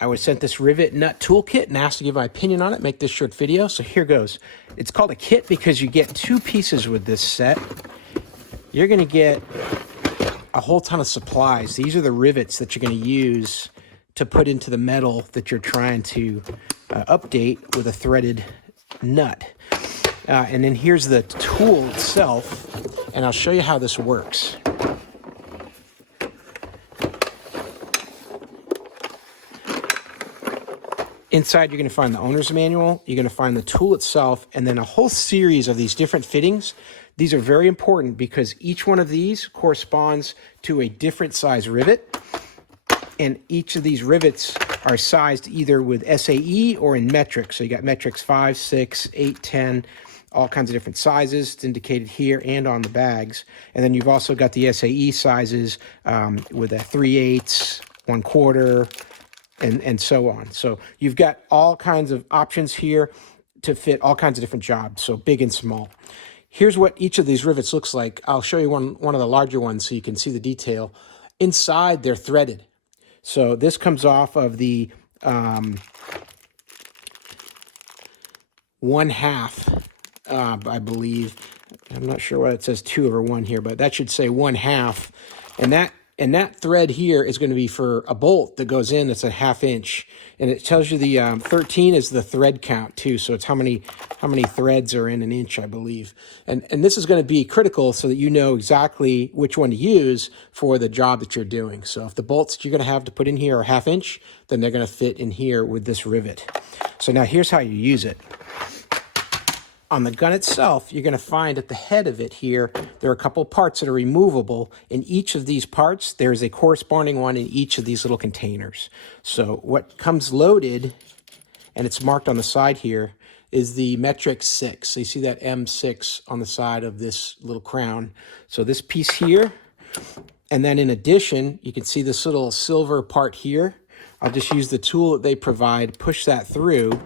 I was sent this Rivet Nut Tool Kit and asked to give my opinion on it, make this short video. So here goes. It's called a kit because you get 2 pieces with this set. You're going to get a whole ton of supplies. These are the rivets that you're going to use to put into the metal that you're trying to update with a threaded nut. And then here's the tool itself, and I'll show you how this works. Inside, you're going to find the owner's manual, you're going to find the tool itself, and then a whole series of these different fittings. These are very important because each one of these corresponds to a different size rivet, and each of these rivets are sized either with SAE or in metric. So you got metrics 5, 6, 8, 10, all kinds of different sizes. It's indicated here and on the bags. And then you've also got the SAE sizes with a 3/8, 1/4, and so on. So you've got all kinds of options here to fit all kinds of different jobs, so big and small. Here's what each of these rivets looks like. I'll show you one of the larger ones so you can see the detail. Inside, they're threaded. So this comes off of the 1/2, I believe. I'm not sure why it says 2/1 here, but that should say 1/2. And that thread here is going to be for a bolt that goes in that's a 1/2 inch. And it tells you the 13 is the thread count too. So it's how many threads are in an inch, I believe. And this is going to be critical so that you know exactly which one to use for the job that you're doing. So if the bolts that you're going to have to put in here are 1/2 inch, then they're going to fit in here with this rivet. So now here's how you use it. On the gun itself, you're going to find at the head of it here, there are a couple parts that are removable. In each of these parts, there is a corresponding one in each of these little containers. So what comes loaded, and it's marked on the side here, is the metric 6. So you see that M6 on the side of this little crown. So this piece here, and then in addition, you can see this little silver part here. I'll just use the tool that they provide, push that through.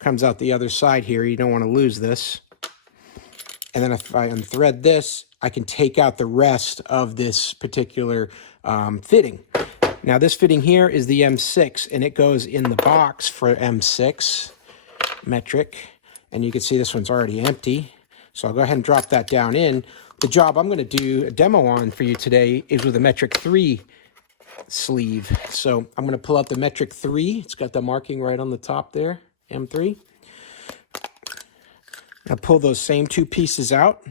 Comes out the other side here. You don't want to lose this. And then if I unthread this, I can take out the rest of this particular fitting. Now this fitting here is the M6, and it goes in the box for M6 metric. And you can see this one's already empty. So I'll go ahead and drop that down in. The job I'm going to do a demo on for you today is with a metric 3 sleeve. So I'm going to pull out the metric 3. It's got the marking right on the top there. M3. I'll pull those same 2 pieces out.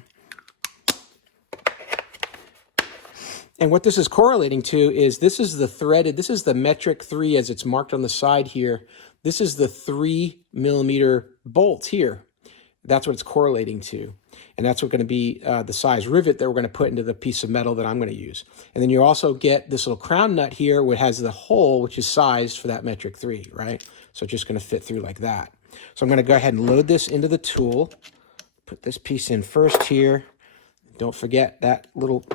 And what this is correlating to is this is the threaded, this is the metric 3 as it's marked on the side here. This is the 3mm bolt here. That's what it's correlating to. And that's what going to be the size rivet that we're going to put into the piece of metal that I'm going to use. And then you also get this little crown nut here, which has the hole, which is sized for that metric 3, right? So it's just going to fit through like that. So I'm going to go ahead and load this into the tool. Put this piece in first here. Don't forget that little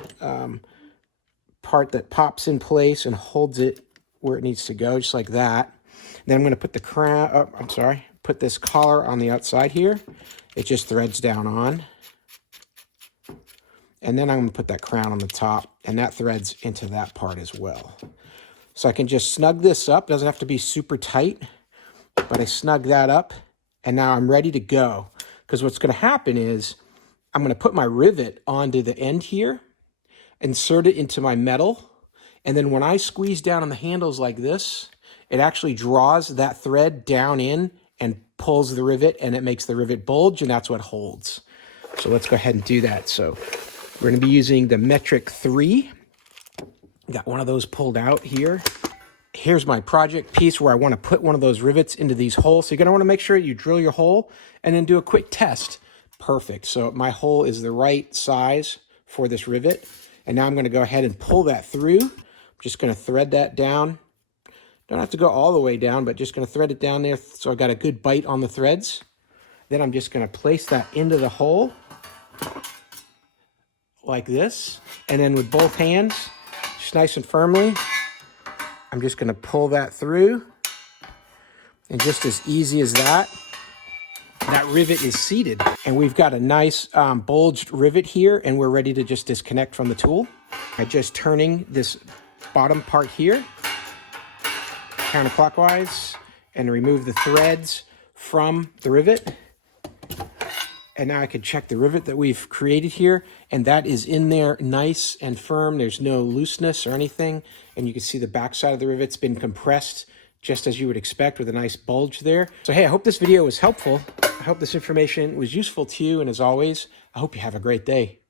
part that pops in place and holds it where it needs to go, just like that. Then I'm going to put the crown, put this collar on the outside here. It just threads down on. And then I'm going to put that crown on the top, and that threads into that part as well. So I can just snug this up. It doesn't have to be super tight, but I snug that up, and now I'm ready to go. Because what's going to happen is I'm going to put my rivet onto the end here, insert it into my metal, and then when I squeeze down on the handles like this, it actually draws that thread down in and pulls the rivet, and it makes the rivet bulge, and that's what holds. So let's go ahead and do that. So we're going to be using the metric 3. Got one of those pulled out here. Here's my project piece where I want to put one of those rivets into these holes. So you're going to want to make sure you drill your hole and then do a quick test. Perfect. So my hole is the right size for this rivet. And now I'm going to go ahead and pull that through. I'm just going to thread that down. Don't have to go all the way down, but just going to thread it down there so I've got a good bite on the threads. Then I'm just going to place that into the hole like this. And then with both hands, just nice and firmly, I'm just going to pull that through. And just as easy as that, that rivet is seated. And we've got a nice bulged rivet here, and we're ready to just disconnect from the tool. By just turning this bottom part here, counterclockwise and remove the threads from the rivet. And now I can check the rivet that we've created here, and that is in there nice and firm. There's no looseness or anything. And you can see the back side of the rivet's been compressed just as you would expect, with a nice bulge there. So hey, I hope this video was helpful. I hope this information was useful to you, and as always, I hope you have a great day.